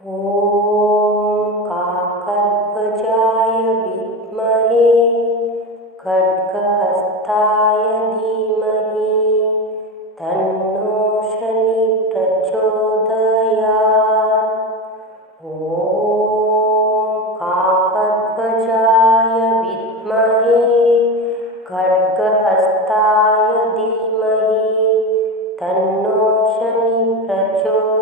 ॐ काकध्वजाय विद्महे खड्गहस्ताय धीमहि तन्नो शनि प्रचोदयात्। ॐ काकध्वजाय विद्महे खड्गहस्ताय धीमहि तन्नो शनि प्रचोदयात्।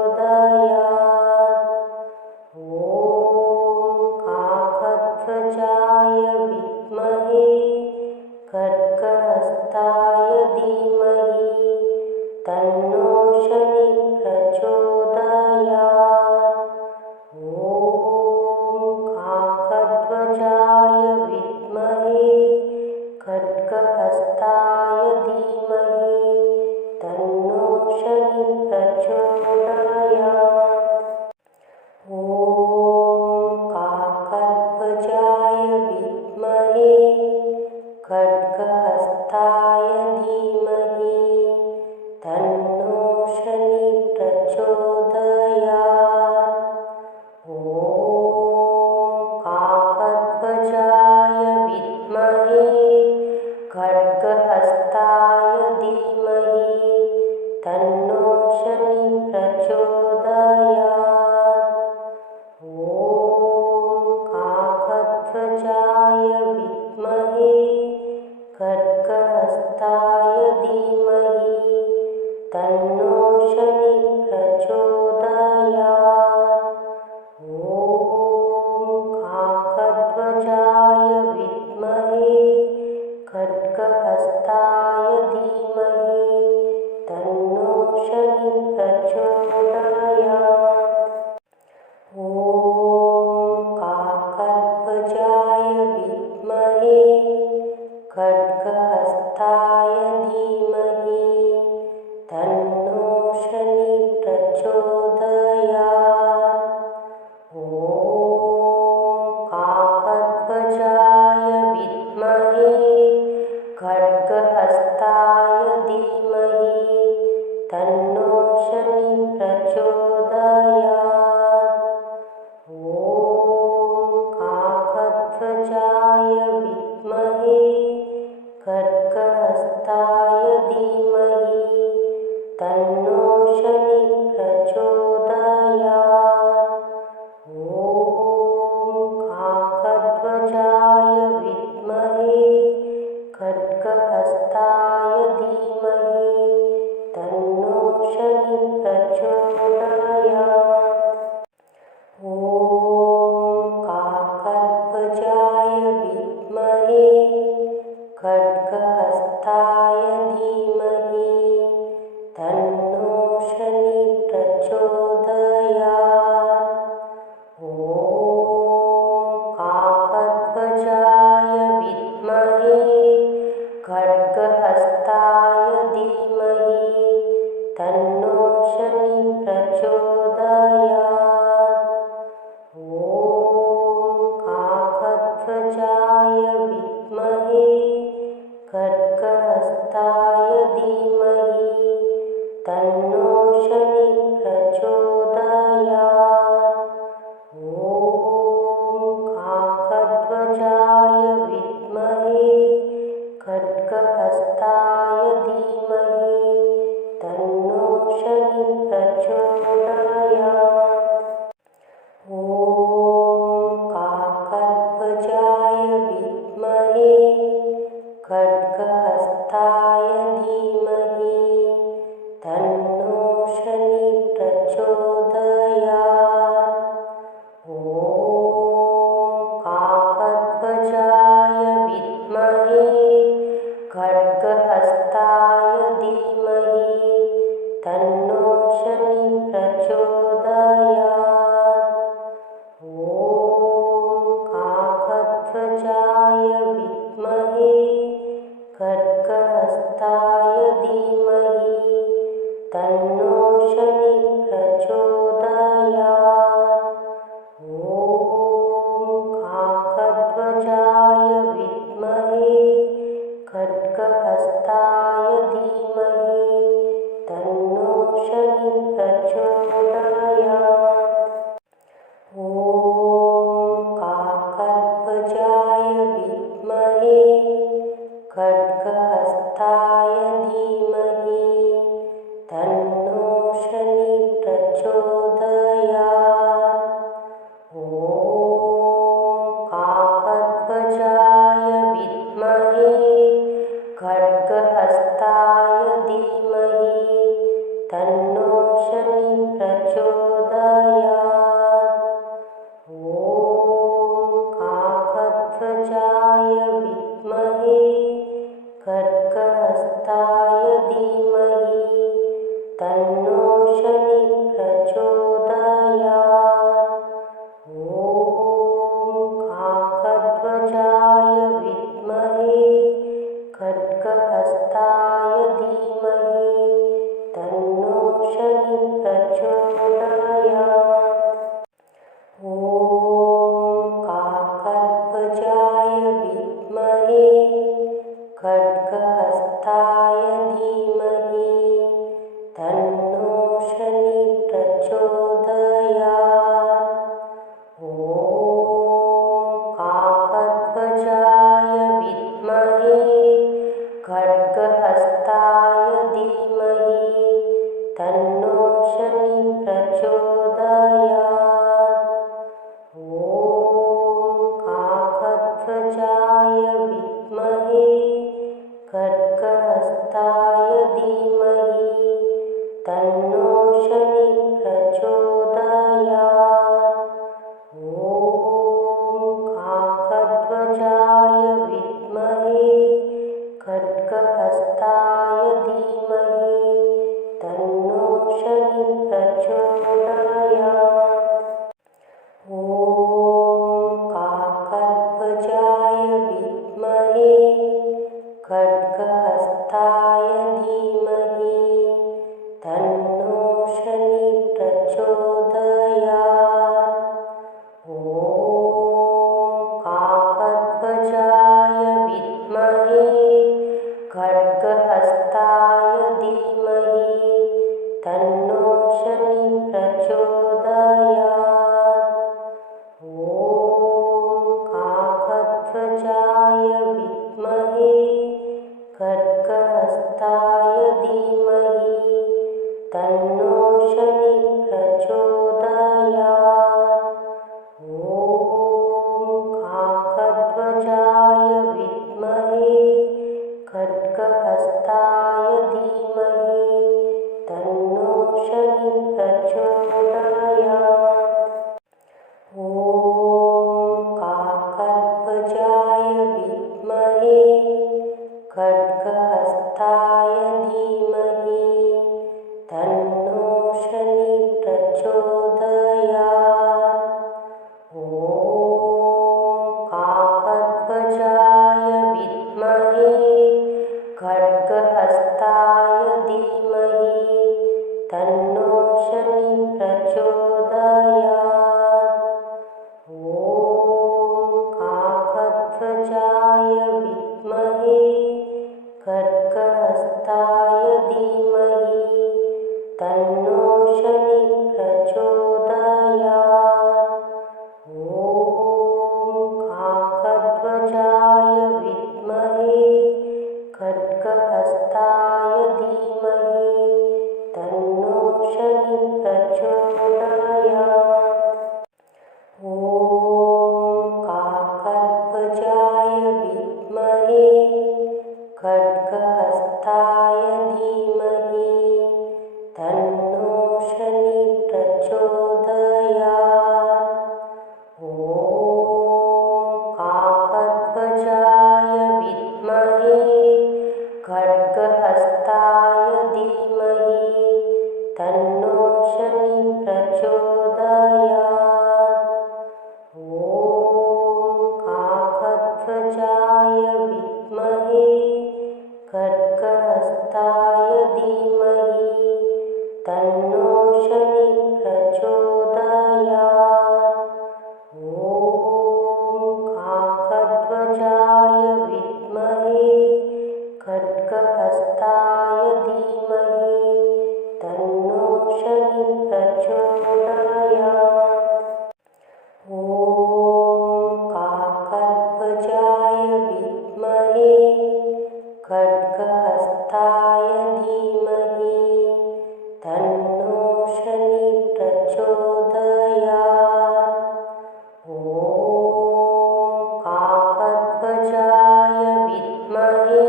काकध्वजाय विद्महे खड्गहस्ताय धीमहि तन्नो शनि प्रचोदयात्। ॐ काकध्वजाय विद्महे खड्गहस्ताय धीमहि तन्नो शनि प्रचोदयात्। काकध्वजाय विद्महे खड्गहस्ताय धीमहि तन्नो शनि प्रचोदयात्। ॐ काकध्वजाय विद्महे खड्गहस्ताय धीमहि तन्नो शनि प्रचोदयात्। काकध्वजाय विद्महे खड्गहस्ताय धीमहि तन्नो शनि प्रचोदयात्। काकध्वजाय विद्महे खड्गहस्ताय धीमहि तन्नो शनि प्रचोदयात्। काकध्वजाय विद्महे खड्गहस्ताय धीमहि तन्नो शनि प्रचोदयात्। काकध्वजाय विद्महे खड्गहस्ताय धीमहि तन्नो शनि प्रचोदयात्। काकध्वजाय विद्महे खड्गहस्ताय धीमहि तन्नो शनि प्रचोदयात्। काकध्वजाय विद्महे खड्गहस्ताय धीमहि तन्नो शनि प्रचोदयात्। काकध्वजाय विद्महे खड्गहस्ताय धीमहि तन्नो शनि प्रचोदयात्। काकध्वजाय विद्महे खड्गहस्ताय धीमहि तन्नो शनि प्रचोदयात्। काकध्वजाय विद्महे खड्गहस्ताय धीमहि तन्नो शनि प्रचोदयात्। काकध्वजाय विद्महे खड्गहस्ताय धीमहि तन्नो शनिः प्रचोदयात्। काकध्वजाय विद्महे खड्गहस्ताय धीमहि तन्नो शनिः प्रचोदयात्। काकध्वजाय विद्महे खड्गहस्ताय धीमहि तन्नो शनिः प्रचोदयात्। काकध्वजाय विद्महे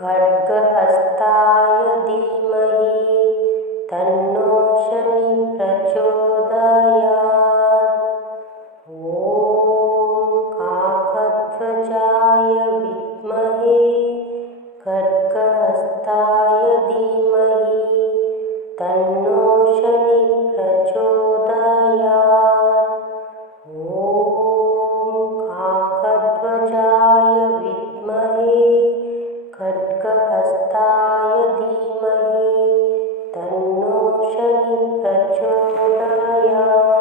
खड्गहस्ताय धीमहि तन्नो शनिः प्रचोदयात्। काकध्वजाय विद्महे खड्गहस्ताय धीमहि तन्नो शनिः प्रचोदयात्। काकध्वजाय विद्महे खड्गहस्ताय धीमहि तन्नो शनिः प्रचोदयात्।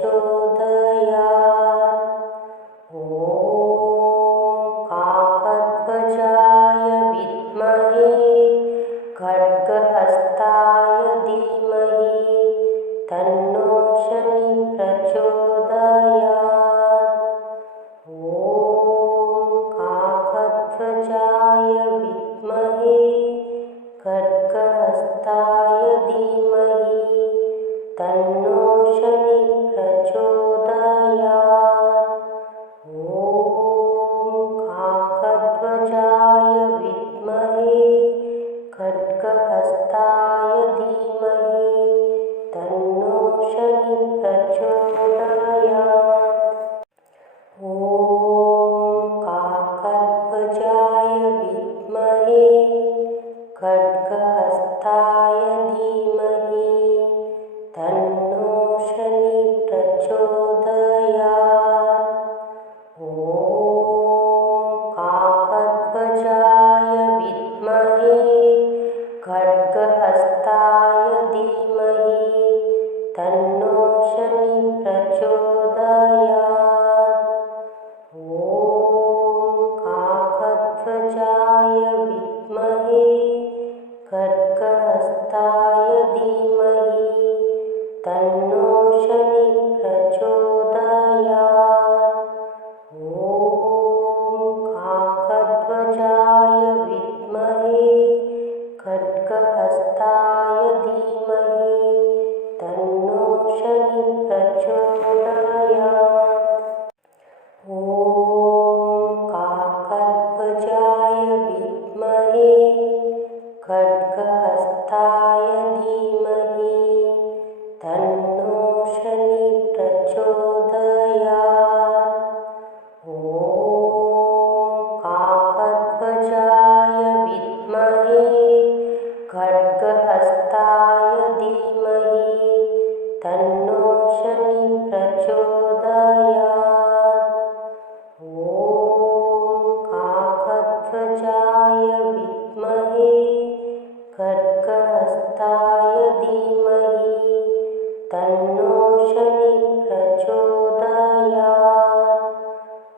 प्रचोदयात्। ॐ काकध्वजाय विद्महे खड्गहस्ताय धीमहि तन्नो शनिः प्रचोदयात्। ॐ काकध्वजाय विद्महे खड्गहस्ताय धीमहि तन्नो शनिः प्रचोदयात्। ॐ काकध्वजाय विद्महे खड्गहस्ताय धीमहि तन्नो शनिः प्रचोदयात्। ॐ काकध्वजाय विद्महे खड्गहस्ताय धीमहि तन्नो शनिः प्रचोदयात्। ॐ काकध्वजाय विद्महे खड्गहस्ताय धीमहि तन्नो शनिः प्रचोदयात्। ॐ काकध्वजाय विद्महे खड्गहस्ताय धीमहि तन्नो शनिः प्रचोदयात्। ॐ काकध्वजाय विद्महे खड्गहस्ताय धीमहि तन्नो शनिः प्रचोदयात्। ॐ काकध्वजाय विद्महे खड्गहस्ताय धीमहि तन्नो शनिः प्रचोदयात्। ॐ काकध्वजाय विद्महे खड्गहस्ताय धीमहि तन्नो शनिः प्रचोदयात्। ॐ काकध्वजाय विद्महे खड्गहस्ताय धीमहि तन्नो शनिः प्रचोदयात्।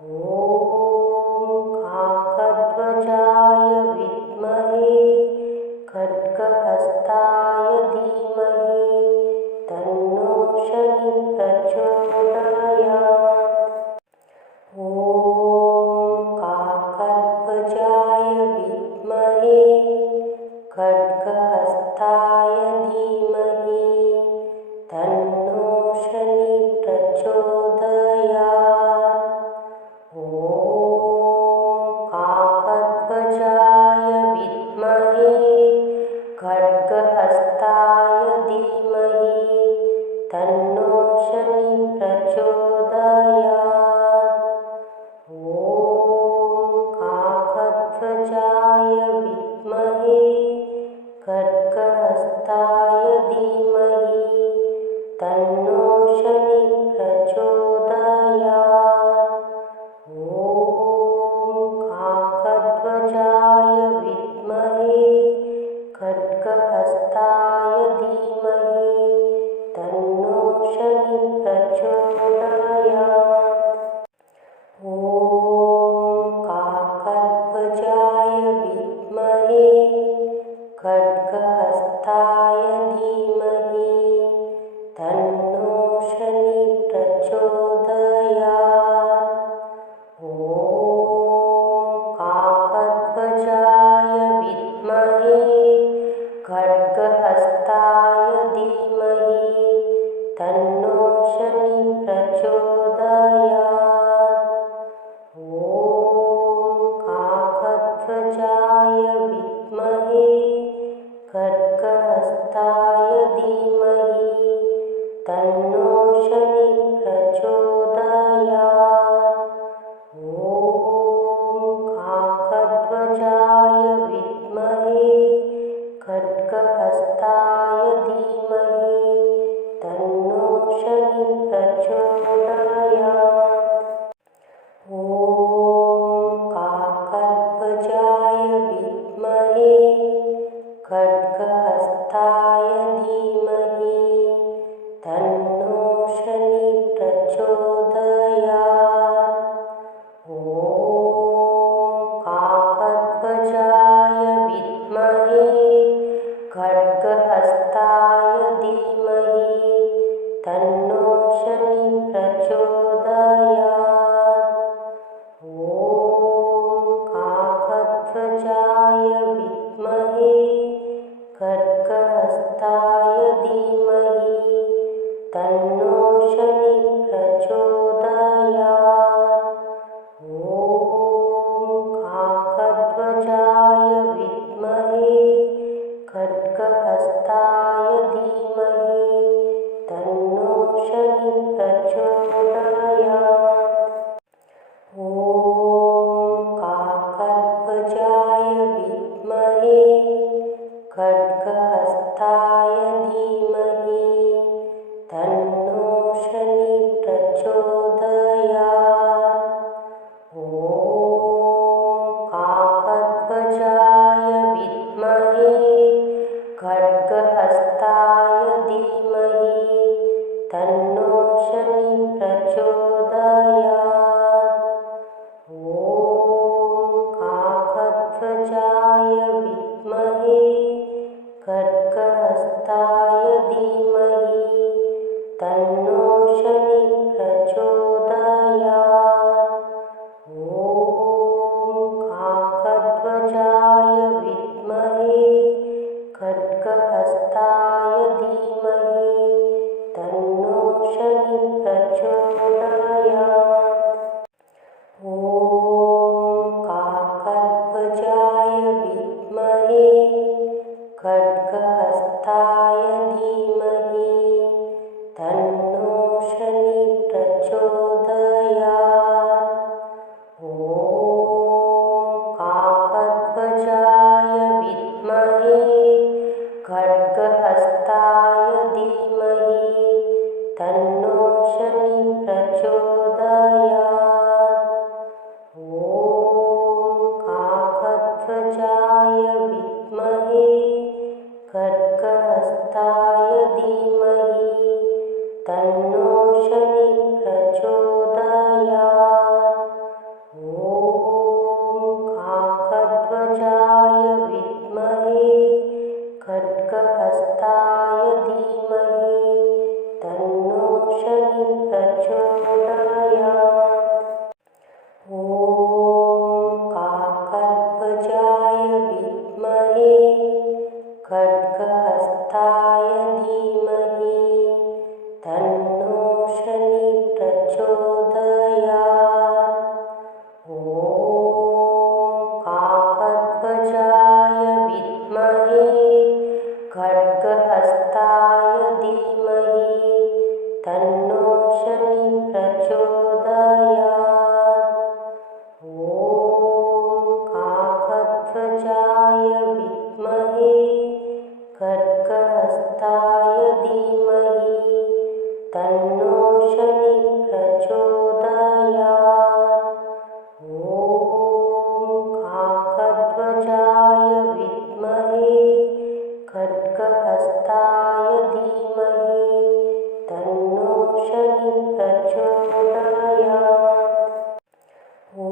ॐ काकध्वजाय विद्महे खड्गहस्ताय धीमहि तन्नो शनिः प्रचोदयात्। ॐ काकध्वजाय विद्महे खड्गहस्ताय धीमहि तन्नो शनिः प्रचोदयात्। ॐ काकध्वजाय विद्महे खड्गहस्ताय धीमहि तन्नो शनिः प्रचोदयात्। ॐ काकध्वजाय विद्महे खड्गहस्ताय धीमहि तन्नो शनिः प्रचोदयात्। ॐ काकध्वजाय विद्महे खड्गहस्ताय धीमहि तन्नो शनिः प्रचोदयात्। ॐ काकध्वजाय विद्महे खड्गहस्ताय धीमहि तन्नो शनिः प्रचोदयात्। ॐ काकध्वजाय विद्महे खड्गहस्ताय धीमहि तन्नो शनिः प्रचोदयात्। ॐ काकध्वजाय विद्महे खड्गहस्ताय धीमहि तन्नो शनिः प्रचोदयात्। प्रचोदयात्। ॐ काकध्वजाय विद्महे खड्गहस्ताय धीमहि तन्नो शनि प्रचोदयात्। ॐ काकध्वजाय विद्महे खड्गहस्ताय धीमहि तन्नो शनि प्रचोदयात्। ॐ काकध्वजाय विद्महे खड्गहस्ताय धीमहि तन्नो शनि प्रचोदयात्। ॐ काकध्वजाय विद्महे खड्गहस्ताय धीमहि तन्नो शनि प्रचोदयात्। ॐ काकध्वजाय विद्महे खड्गहस्ताय धीमहि तन्नो शनि प्रचोदयात्। ॐ काकध्वजाय विद्महे खड्गहस्ताय धीमहि तन्नो शनि प्रचोदयात्। ॐ काकध्वजाय विद्महे खड्गहस्ताय धीमहि तन्नो शनि प्रचोदयात्। ॐ काकध्वजाय विद्महे खड्गहस्ताय धीमहि तन्नो शनि प्रचोदयात्। ॐ काकध्वजाय विद्महे खड्गहस्ताय धीमहि तन्नो शनि प्रचोदयात्। ॐ काकध्वजाय विद्महे खड्गहस्ताय धीमहि तन्नो शनि प्रचोदयात्। ॐ काकध्वजाय विद्महे खड्गहस्ताय धीमहि तन्नो शनि प्रचोदयात्। ॐ काकध्वजाय विद्महे खड्गहस्ताय धीमहि तन्नो शनि प्रचोदयात्। ॐ काकध्वजाय विद्महे खड्गहस्ताय धीमहि तन्नो शनि प्रचोदयात्। ॐ काकध्वजाय विद्महे खड्गहस्ताय धीमहि तन्नो शनि प्रचोदयात्। ॐ काकध्वजाय विद्महे खड्गहस्ताय धीमहि तन्नो शनि प्रचोदयात्। ॐ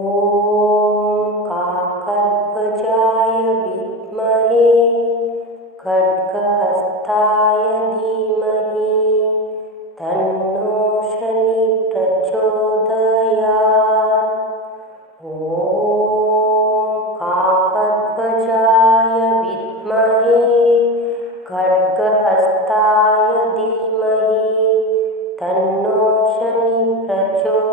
काकध्वजाय विद्महे खड्गहस्ताय धीमहि तन्नो शनि प्रचोदयात्। ॐ काकध्वजाय विद्महे खड्गहस्ताय धीमहि तन्नो शनि प्रचोदयात्।